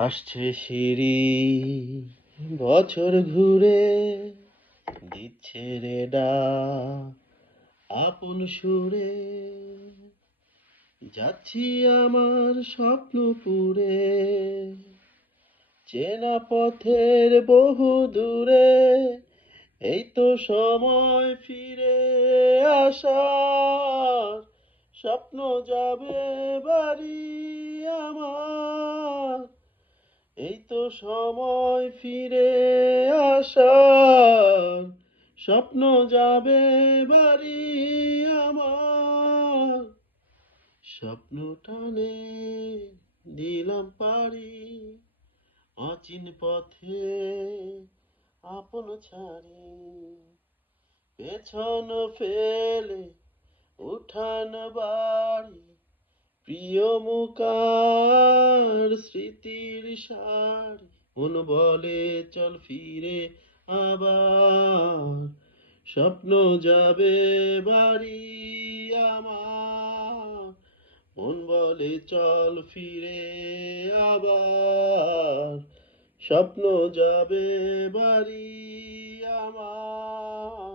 আসছে সিঁড়ি বছর ঘুরে দিচ্ছে রে ডাক আপন সুরে যাচ্ছি আমার স্বপ্নপুরে চেনা পথের বহু দূরে এই তো সময় ফিরে আসার স্বপ্ন যাবে বাড়ি আমার এই তো সময় ফিরে আসার স্বপ্ন যাবে বাড়ি আমার স্বপ্ন টানে দিলাম পারি অচিন পথে আপন ছাড়ি পেছন ফেলে উঠান বাড়ি প্রিয় মুখার স্মৃতির সারি মন বলে চল ফিরে আবার স্বপ্ন যাবে বাড়ি আমার মন বলে চল ফিরে আবার স্বপ্ন যাবে বাড়ি আমার